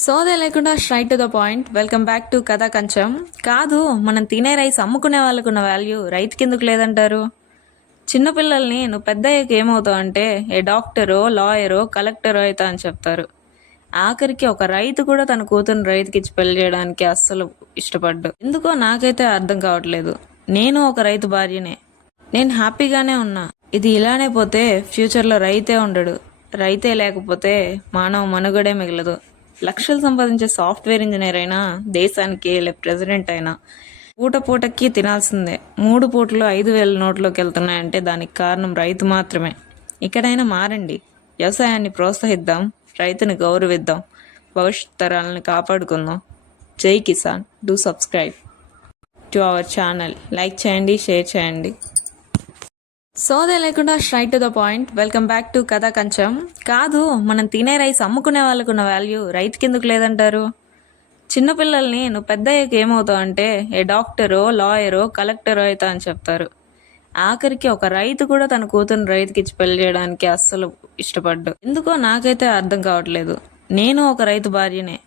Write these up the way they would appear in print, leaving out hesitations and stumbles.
సోదే లేకుండా straight to the point. Welcome back to కథా కంచం. కాదు, మనం తినే రైస్ అమ్ముకునే వాళ్ళకున్న వాల్యూ రైతుకి ఎందుకు లేదంటారు? చిన్నపిల్లల్ని నువ్వు పెద్ద అయ్యాక ఏమవుతావు అంటే ఏ డాక్టరో, లాయరో, కలెక్టరో అవుతా అని చెప్తారు. ఆఖరికి ఒక రైతు కూడా తన కూతురు రైతుకి ఇచ్చి పెళ్లి చేయడానికి అస్సలు ఇష్టపడ్డు. ఎందుకో నాకైతే అర్థం కావట్లేదు. నేను ఒక రైతు భార్యనే, నేను హ్యాపీగానే ఉన్నా. ఇది ఇలానే పోతే ఫ్యూచర్లో రైతే ఉండడు. రైతే లేకపోతే మానవ మనుగడే మిగలదు. లక్షలు సంపాదించే సాఫ్ట్వేర్ ఇంజనీర్ అయినా, దేశానికి ప్రెసిడెంట్ అయినా పూటకి తినాల్సిందే. 3 పూటలు 5,000 నోట్లోకి వెళ్తున్నాయంటే దానికి కారణం రైతు మాత్రమే. ఇక్కడైనా మారండి. వ్యవసాయాన్ని ప్రోత్సహిద్దాం, రైతుని గౌరవిద్దాం, భవిష్యత్ తరాలను కాపాడుకుందాం. జై Kisan. Do subscribe to our channel. Like చేయండి, షేర్ చేయండి. సోదే లేకుండా straight to the point. Welcome back to కథా కంచం. కాదు, మనం తినే రైస్ అమ్ముకునే వాళ్ళకున్న వాల్యూ రైతుకి ఎందుకు లేదంటారు? చిన్నపిల్లల్ని నువ్వు పెద్ద అయ్యాక ఏమవుతావు అంటే ఏ డాక్టరో, లాయరో, కలెక్టరో అవుతా అని చెప్తారు. ఆఖరికి ఒక రైతు కూడా తన కూతురు రైతుకి ఇచ్చి పెళ్లి చేయడానికి అస్సలు ఇష్టపడ్డు. ఎందుకో నాకైతే అర్థం కావట్లేదు. నేను ఒక రైతు భార్యనే,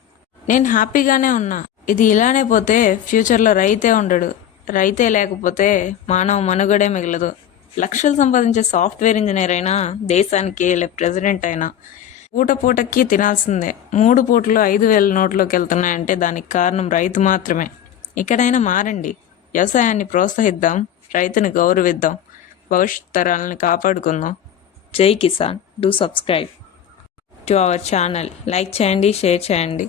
నేను హ్యాపీగానే ఉన్నా. ఇది ఇలానే పోతే ఫ్యూచర్లో రైతే ఉండడు. రైతే లేకపోతే మానవ మనుగడే మిగలదు. లక్షలు సంపాదించే సాఫ్ట్వేర్ ఇంజనీర్ అయినా, దేశానికి ప్రెసిడెంట్ అయినా పూటకి తినాల్సిందే. 3 పూటలు 5,000 నోట్లోకి వెళ్తున్నాయంటే దానికి కారణం రైతు మాత్రమే. ఇక్కడైనా మారండి. వ్యవసాయాన్ని ప్రోత్సహిద్దాం, రైతుని గౌరవిద్దాం, భవిష్యత్ తరాలను కాపాడుకుందాం. జై Kisan. Do subscribe to our channel. Like చేయండి, షేర్ చేయండి.